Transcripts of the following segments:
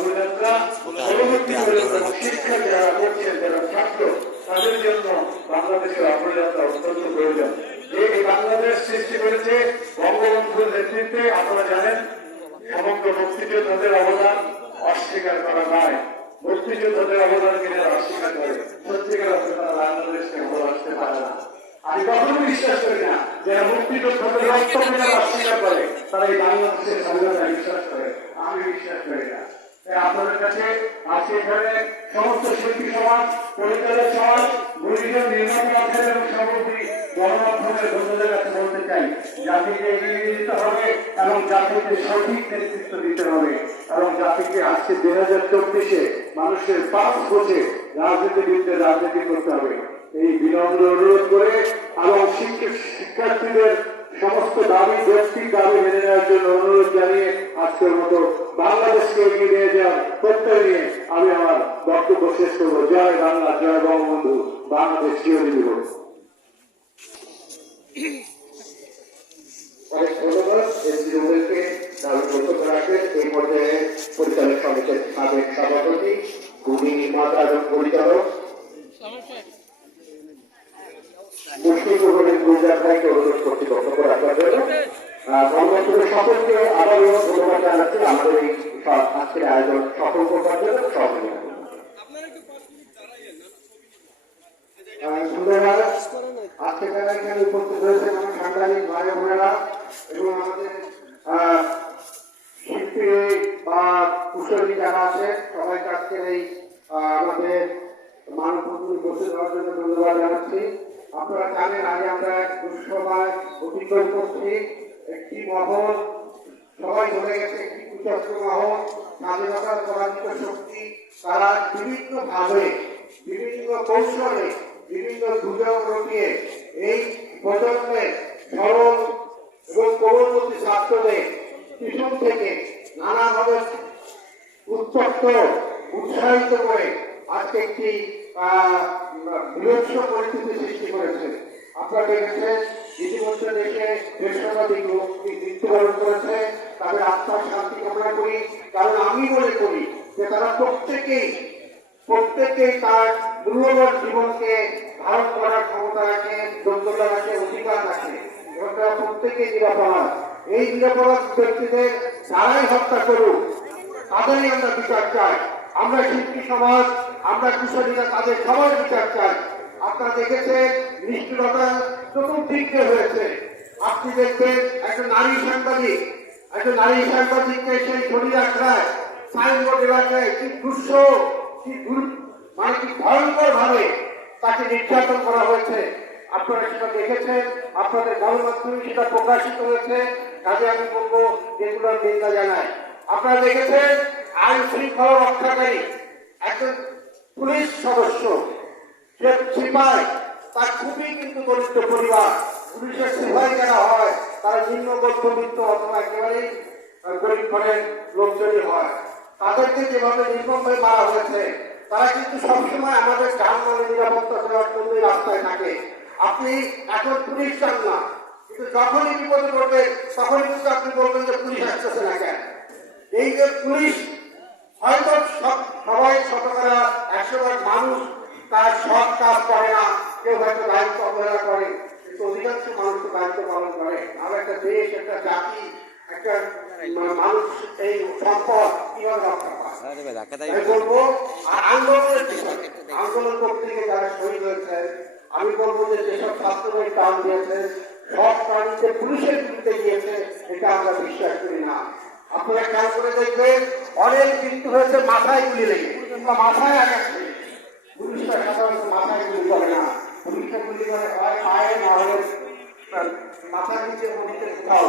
পরবর্তী প্রজন্ম শিক্ষা যারা করছেন যারা ছাত্র তাদের জন্য বাংলাদেশের অগ্রযাত্রা অত্যন্ত প্রয়োজন। এই বাংলাদেশ সৃষ্টি করেছে বঙ্গবন্ধুর নেতৃত্বে আপনারা জানেন সমগ্র মুক্তিযোদ্ধাদের অবদান অস্বীকার করা নয় মুক্তিযোদ্ধাদের অবদানকে যারা অস্বীকার করে? সত্যিকার অর্থে তারা বাংলাদেশকে ভালোবাসতে পারে না। আমি কখনো বিশ্বাস করি না যারা মুক্তিযোদ্ধাদের রক্তকে যারা অস্বীকার করে তারা এই বাংলাদেশের স্বাধীনতা বিশ্বাস করে। আমি বিশ্বাস করি না। আপনাদের জাতিকে এগিয়ে চব্বিশে মানুষের পাঁচ রাজনীতি করতে হবে। এই বিনম্র অনুরোধ করে এবং শিক্ষার্থীদের সমস্ত দাবি ব্যক্তির দাবি মেনে নেওয়ার জন্য অনুরোধ জানিয়ে আজকের মতো বাংলাদেশকে এগিয়ে নিয়ে যাওয়ার প্রত্যয় নিয়ে আমি আমার বক্তব্য শেষ করব। জয় বাংলা, জয় বঙ্গবন্ধু, বাংলাদেশ পর্যায়ে পরিচালক সমিতির সাবেক সভাপতি ভূমি নির্মাতা এবং পরিচালক ধন্যবাদ। জানাচ্ছি। আমাদের এই উপস্থিত হয়েছেন এবং আমাদের শিল্পী কুশলী যারা আছে, সবাইকে আজকের এই আমাদের মানববন্ধন বসে দেওয়ার জন্য ধন্যবাদ জানাচ্ছি। আপনারা জানেন আগে আমরা এক দুঃসময় অতিক্রম করছি। একটি মহল, সবাই ধরে গেছে, একটি কুচক্র মহল, স্বাধীনতার পরাজিত শক্তি। তারা বিভিন্ন ভাবে বিভিন্ন কৌশলে, বিভিন্ন গুজব রটিয়ে এই প্রজন্মের সরল এবং প্রবলমতী ছাত্রদের পিছন থেকে নানাভাবে উত্তপ্ত, উৎসাহিত করে আজকে একটি বিভৎস পরিস্থিতি সৃষ্টি জীবনকে ধারণ ক্ষমতা রাখে যোগ্যতা রাখে, অধিকার রাখে। এবং তারা প্রত্যেকেই নিরাপরাধ। এই নিরাপরাধ ব্যক্তিদের যারাই হত্যা করুক, তাদেরই আমরা বিচার চাই। আমরা শিল্পী সমাজ, আমরা কুশলীরা তাদের সবার বিচার চাই। আপনারা দেখেছেন, নিষ্ঠুরতা চতুর্দিকে হয়েছে। আপনি দেখবেন একটা নারী সাংবাদিক একটা নারী সাংবাদিককে সেই শরীর আখড়ায় সাইনবোর্ড এলাকায় কি দুঃস কি মানে কি ভয়ঙ্কর ভাবে তাকে নির্যাতন করা হয়েছে। আপনারা সেটা দেখেছেন, আপনাদের গণমাধ্যমে সেটা প্রকাশিত হয়েছে। কাজে আমি বলব, যেগুলোর নিন্দা জানাই। আপনারা দেখেছেন আইন শৃঙ্খলা রক্ষাকারী একজন পুলিশ সদস্য যে সিপাই তার খুবই কিন্তু দরিদ্র পরিবার, পুলিশের সিপাই যারা হয়, তারা নিম্ন মধ্যবিত্ত অথবা একেবারেই গরিব ঘরের লোকজনই হয়, তাদেরকে যেভাবে নির্মমভাবে মারা হয়েছে, তারা কিন্তু সবসময় আমাদের যানবাহনের নিরাপত্তা দেওয়ার জন্যই রাস্তায় থাকে। আপনি এখন পুলিশ চান না, কিন্তু যখনই বিপদে পড়বে তখনই কিন্তু আপনি বলবেন যে পুলিশ আসতেছে না কেন? এই যে পুলিশ হয়তো সব- সবাই শতকরা একশো মানুষ তার সৎ কাজ করে না কেউ হয়তো দায়িত্ব অবহেলা করে। কিন্তু অধিকাংশ মানুষ তো দায়িত্ব পালন করে। আর একটা দেশ একটা জাতি একটা মানুষ এই সম্পদ কীভাবে রক্ষা পায়? আমি বলব আর আন্দোলনের আন্দোলন করতে গিয়ে যারা শহীদ হয়েছে আমি বলব যে যেসব ছাত্রদের টান দিয়েছে সব প্রাণীতে পুলিশের বিরুদ্ধে গিয়েছে এটা আমরা বিশ্বাস করি না। আপনারা খেয়াল করে দেখবেন, অনেক মৃত্যু হয়েছে মাথায় গুলি লেগে। কিংবা মাথায় আঘাত। পুলিশরা সাধারণত মাথায় গুলি করে না। পুলিশরা গুলি করে হয় পায়ে, না হলে মাথার নিচে বডিতে কোথাও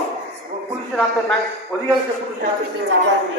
পুলিশের হাতে নাই, অধিকাংশ পুলিশের হাতে সে মাথা গুলি